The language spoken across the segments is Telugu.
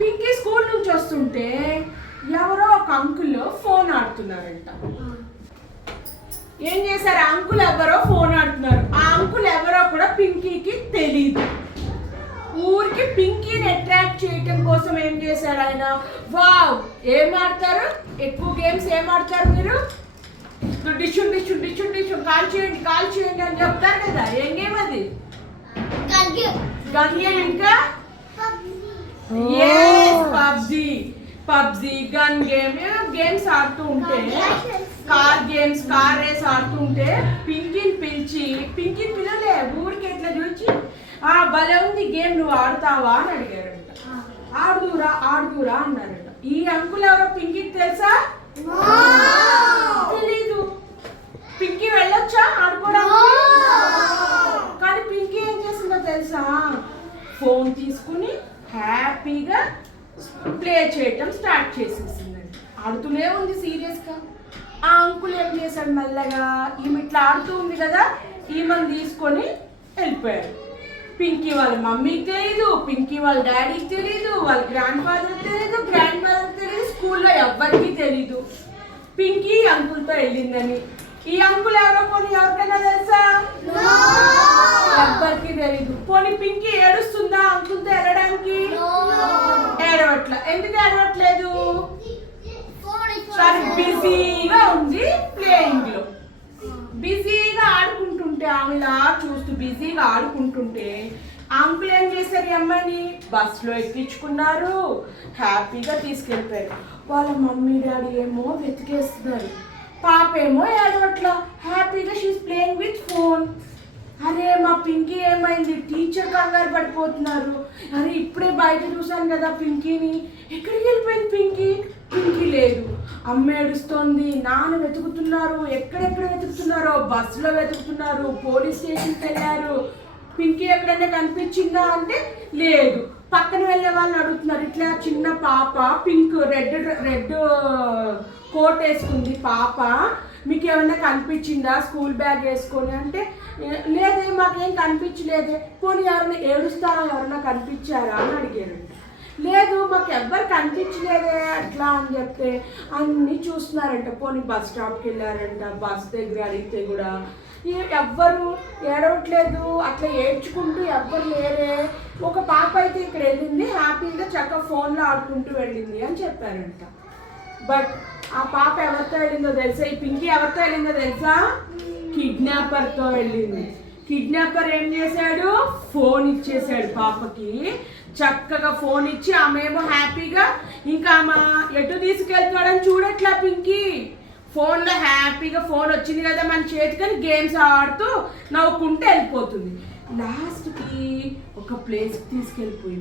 పింకీ స్కూల్ నుంచి వస్తుంటే ఎవరో ఒక అంకుల్ ఫోన్ ఆడుతున్నారంట. ఏం చేశారు? ఆ అంకుల్ ఎవరో ఫోన్ ఆడుతున్నారు. ఆ అంకుల్ ఎవరో కూడా పింకీకి తెలీదు. ఊరికి పింకీని అట్రాక్ట్ చేయటం కోసం ఏం చేశాడు ఆయన? వావ్, ఏం ఆడతారు? ఎక్కువ గేమ్స్ ఏం ఆడతారు మీరు? డిషు డిషు డిషు డిషు కాల్ చేయండి అని చెప్తారు కదా. ఏం గేమ్ అది? Gun game. ఇంకా పబ్జీ గన్ గేమ్ గేమ్స్ ఆడుతూ ఉంటే, కార్ రేస్ ఆడుతూ ఉంటే పింకీని పిల్లలే ఊరికి ఎట్లా చూచి భలే ఉంది గేమ్, నువ్వు ఆడతావా అని అడిగారంట. ఆడుదురా అన్నారంట. ఈ అంకుల్ ఎవరో పింకీకి తెలుసా? తెలీదు. పింకీ వెళ్ళొచ్చా ఆడుకోవడానికి? కానీ పింకీ ఏం చేసిందో తెలుసా? ఫోన్ తీసుకుని హ్యాపీగా ప్లే చేయటం స్టార్ట్ చేసేసిందండి. ఆడుతూనే ఉంది సీరియస్గా. ఆ అంకుల్ ఏం చేశాడు? మెల్లగా ఈమె ఇట్లా ఆడుతూ ఉంది కదా, ఈమెను తీసుకొని వెళ్ళిపోయాడు. పింకీ వాళ్ళ మమ్మీకి తెలీదు, పింకీ వాళ్ళ డాడీకి తెలీదు, వాళ్ళ గ్రాండ్ ఫాదర్కి తెలీదు, గ్రాండ్ మదర్కి తెలీదు, స్కూల్లో ఎవ్వరికీ తెలీదు పింకీ అంకుల్తో వెళ్ళిందని. ఈ అంకుల్ ఎవరో పోనీ ఎవరికైనా తెలుసా? ఎవ్వరికి తెలీదు. పోనీ పింకీ ఏడుస్తుందా అంకుల్తో వెళ్ళడానికి? ఏడవట్లా. ఎందుకు ఏడవట్లేదు? బిజీగా ఉంది ప్లేయింగ్ లో. బిజీగా ఆడుకుంటుంటే, ఆమెలా చూస్తూ బిజీగా ఆడుకుంటుంటే అంకుల్ ఏం చేశారు? ఈ అమ్మాయిని బస్సులో ఎక్కించుకున్నారు, హ్యాపీగా తీసుకెళ్ళిపోయారు. వాళ్ళ మమ్మీ డాడీ ఏమో వెతికేస్తున్నారు. పాప ఏమో ఏడవట్లా, హ్యాపీగా షీఈస్ ప్లేయింగ్ విత్ ఫోన్. అరే మా పింకీ ఏమైంది? టీచర్ కంగారు పడిపోతున్నారు. అరే ఇప్పుడే బయట చూసాను కదా పింకీని, ఎక్కడికి వెళ్ళిపోయింది పింకీ లేదు. అమ్మ ఏడుస్తోంది, నాన్న వెతుకుతున్నారు, ఎక్కడెక్కడ వెతుకుతున్నారో, బస్సులో వెతుకుతున్నారు, పోలీస్ స్టేషన్కి వెళ్ళారు. పింకీ ఎక్కడైనా కనిపించిందా అంటే లేదు. పక్కన వెళ్ళే వాళ్ళని అడుగుతున్నారు. ఇట్లా చిన్న పాప రెడ్ కోట్ వేసుకుంది పాప, మీకు ఏమైనా కనిపించిందా స్కూల్ బ్యాగ్ వేసుకొని అంటే లేదే, మాకేం కనిపించలేదే. పోనీ ఎవరైనా ఏడుస్తారా, ఎవరైనా కనిపించారా అని అడిగారంట. లేదు మాకు ఎవ్వరు కనిపించలేదే అట్లా అని చెప్తే అన్నీ చూస్తున్నారంట. పోనీ బస్ స్టాప్కి వెళ్ళారంట, బస్ దగ్గర అడిగితే కూడా ఎవ్వరు ఏడవట్లేదు, అట్లా ఏడ్చుకుంటూ ఎవ్వరు లేరే. ఒక పాప అయితే ఇక్కడ వెళ్ళింది, హ్యాపీగా చక్కగా ఫోన్లో ఆడుకుంటూ వెళ్ళింది అని చెప్పారంట. బట్ ఆ పాప ఎవరితో వెళ్ళిందో తెలుసా? ఈ పింకీ ఎవరితో వెళ్ళిందో తెలుసా? కిడ్నాపర్తో వెళ్ళింది. కిడ్నాపర్ ఏం చేశాడు? ఫోన్ ఇచ్చేసాడు పాపకి. చక్కగా ఫోన్ ఇచ్చి ఆమెమో హ్యాపీగా ఇంకా ఆమె ఎటు తీసుకెళ్తాడని చూడట్లా పింకీ. ఫోన్లో హ్యాపీగా ఫోన్ వచ్చింది కదా మన చేతికని గేమ్స్ ఆడుతూ నవ్వుకుంటూ వెళ్ళిపోతుంది. లాస్ట్కి ఒక ప్లేస్కి తీసుకెళ్ళిపోయి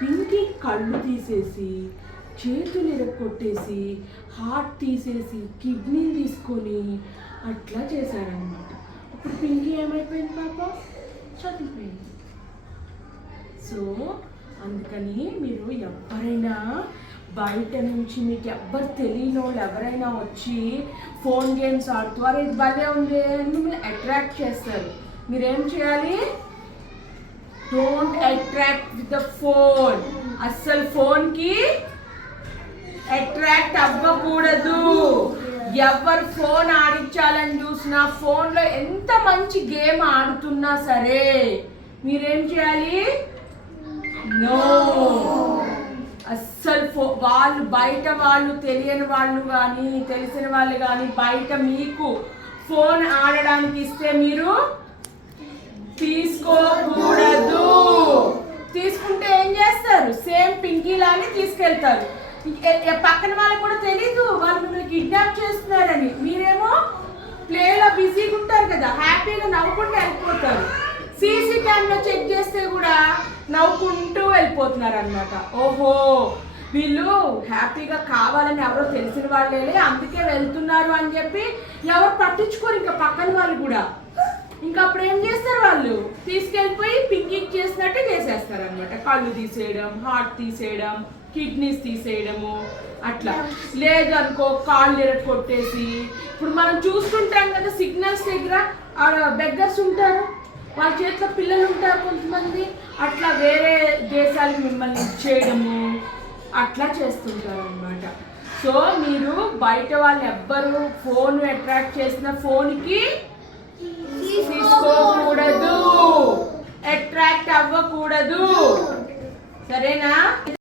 పింకీ కళ్ళు తీసేసి, చేతులు ఇరగొట్టేసి, హార్ట్ తీసేసి, కిడ్నీలు తీసుకొని అట్లా చేశారనమాట. ఇప్పుడు పింకీ ఏమైపోయింది? పాప చనిపోయింది. సో అందుకని మీరు ఎవరైనా బయట నుంచి మీకు ఎవ్వరు తెలియని వాళ్ళు ఎవరైనా వచ్చి ఫోన్ గేమ్స్ ఆడుతూ అరే ఇది భలే ఉంది అని మిమ్మల్ని అట్రాక్ట్ చేస్తారు. మీరేం చేయాలి? Don't attract with the phone. అస్సలు ఫోన్కి అట్రాక్ట్ అవ్వకూడదు. ఎవరు ఫోన్ ఆడించాలని చూసినా, ఫోన్లో ఎంత మంచి గేమ్ ఆడుతున్నా సరే మీరేం చేయాలి? నో. అస్సలు వాళ్ళు బయట వాళ్ళు తెలియని వాళ్ళు కానీ తెలిసిన వాళ్ళు కానీ బయట మీకు ఫోన్ ఆడడానికి ఇస్తే మీరు తీసుకోకూడదు. తీసుకుంటే ఏం చేస్తారు? సేమ్ పింకీ లానే తీసుకెళ్తారు. పక్కన వాళ్ళకి కూడా తెలీదు వాళ్ళు మిమ్మల్ని కిడ్నాప్ చేస్తున్నారని. మీరేమో ప్లేలో బిజీగా ఉంటారు కదా, హ్యాపీగా నవ్వుకుంటూ వెళ్ళిపోతారు. సీసీ క్యామ్లో చెక్ చేస్తే కూడా నవ్వుకుంటూ వెళ్ళిపోతున్నారు అనమాట. ఓహో వీళ్ళు హ్యాపీగా కావాలని ఎవరో తెలిసిన వాళ్ళే అందుకే వెళ్తున్నారు అని చెప్పి ఎవరు పట్టించుకోరు ఇంకా పక్కన వాళ్ళు కూడా. ఇంకా అప్పుడు ఏం చేస్తారు? వాళ్ళు తీసుకెళ్ళిపోయి పింకీకి చేసినట్టే చేసేస్తారు అనమాట. కళ్ళు తీసేయడం, హార్ట్ తీసేయడం, కిడ్నీస్ తీసేయడము అట్లా. లేదు అనుకో కాళ్ళు ఎరగొట్టేసి, ఇప్పుడు మనం చూస్తుంటాం కదా సిగ్నల్స్ దగ్గర బెగ్గర్స్ ఉంటారు, వాళ్ళ చేతిలో పిల్లలు ఉంటారు కొంతమంది, అట్లా వేరే దేశాలకు మిమ్మల్ని ఇచ్చేయడము అట్లా చేస్తుంటారు అనమాట. సో మీరు బయట వాళ్ళు ఎవ్వరు ఫోన్ అట్రాక్ట్ చేసిన ఫోన్కి తీసుకోకూడదు, అట్రాక్ట్ అవ్వకూడదు, సరేనా?